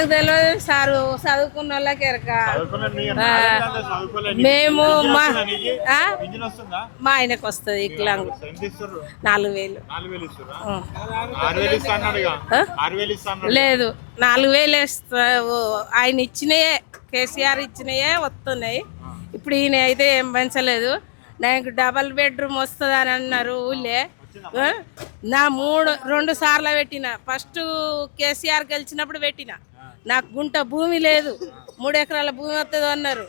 మనకు తెలియదు సారు, చదువుకున్న వాళ్ళకి ఎరక. మేము ఆ? మా ఆయనకు వస్తుంది వికలాంగ్ 4,000. లేదు 4,000 ఆయన ఇచ్చినయే, కేసీఆర్ ఇచ్చినయే వస్తున్నాయి. ఇప్పుడు ఈయన అయితే ఏం పెంచలేదు. నాకు డబల్ బెడ్రూమ్ వస్తుంది అని అన్నారు ఊళ్ళే. నా 2 సార్లు పెట్టిన. ఫస్ట్ కేసీఆర్ గెలిచినప్పుడు పెట్టిన. నాకు గుంట భూమి లేదు, 3 ఎకరాల భూమి వస్తుంది అన్నారు.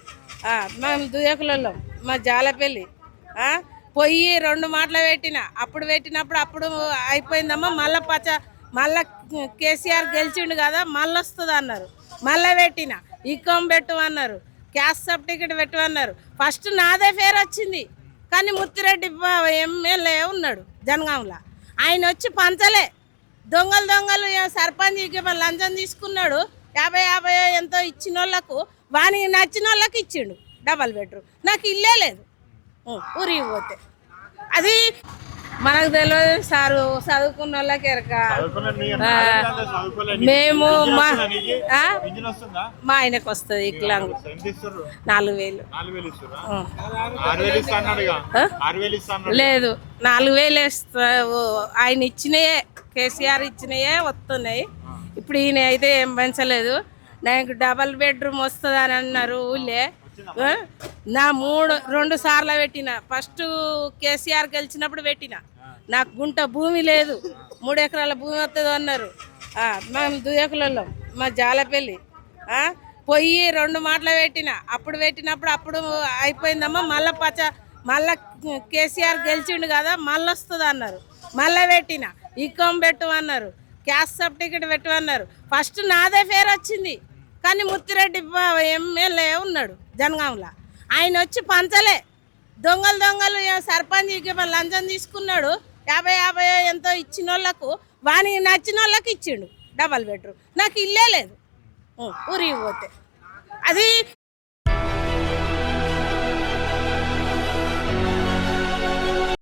మేము దుయ్యకులలో మా జాలపల్లి పోయి 2 మాటలు పెట్టిన. అప్పుడు పెట్టినప్పుడు అయిపోయిందమ్మా, మళ్ళా కేసీఆర్ గెలిచిండు కదా, మళ్ళీ వస్తుంది అన్నారు. మళ్ళీ పెట్టిన. ఇకం పెట్టమన్నారు, క్యాస్ట్ సర్టిఫికేట్ పెట్టమన్నారు. ఫస్ట్ నాదే పేరు వచ్చింది, కానీ ముత్తిరెడ్డి ఎమ్మెల్యే ఉన్నాడు జనగాంలో. ఆయన వచ్చి పంచలే. దొంగలు సర్పంచ్ లంచం తీసుకున్నాడు. 50 ఎంతో ఇచ్చిన వాళ్ళకు, వానికి నచ్చిన వాళ్ళకి ఇచ్చిండు డబల్ బెడ్రూమ్. నాకు ఇల్లే లేదు ఊరికి పోతే. అది మనకు తెలియదు సారు, చదువుకున్న వాళ్ళకి ఎరక. మేము మా ఆయనకు వస్తుంది వికలాంగ్ 4,000. లేదు 4,000 ఆయన ఇచ్చినయే, కేసీఆర్ ఇచ్చినయే వస్తున్నాయి. ఇప్పుడు ఈయన అయితే ఏం పెంచలేదు. నాకు డబల్ బెడ్రూమ్ వస్తుంది అని అన్నారు ఊళ్ళే. నా 2 సార్లు పెట్టిన. ఫస్ట్ కేసీఆర్ గెలిచినప్పుడు పెట్టిన. నాకు గుంట భూమి లేదు, 3 ఎకరాల భూమి వస్తుంది అన్నారు. మేము దుయ్యకులలో మా జాలపల్లి పోయి 2 మాటలు పెట్టిన. అప్పుడు పెట్టినప్పుడు అయిపోయిందమ్మా, మళ్ళా కేసీఆర్ గెలిచిండు కదా, మళ్ళీ వస్తుంది అన్నారు. మళ్ళీ పెట్టిన. ఇకం పెట్టమన్నారు, క్యాస్ట్ సర్టిఫికేట్ పెట్టమన్నారు. ఫస్ట్ నాదే పేరు వచ్చింది, కానీ ముత్తిరెడ్డి ఎమ్మెల్యే ఉన్నాడు జనగాంలో. ఆయన వచ్చి పంచలే. దొంగలు సర్పంచ్ లంచం తీసుకున్నాడు. 50 ఎంతో ఇచ్చిన వాళ్ళకు, వానికి నచ్చిన వాళ్ళకి ఇచ్చిండు డబల్ బెడ్రూమ్. నాకు ఇల్లే లేదు ఊరికి పోతే. అది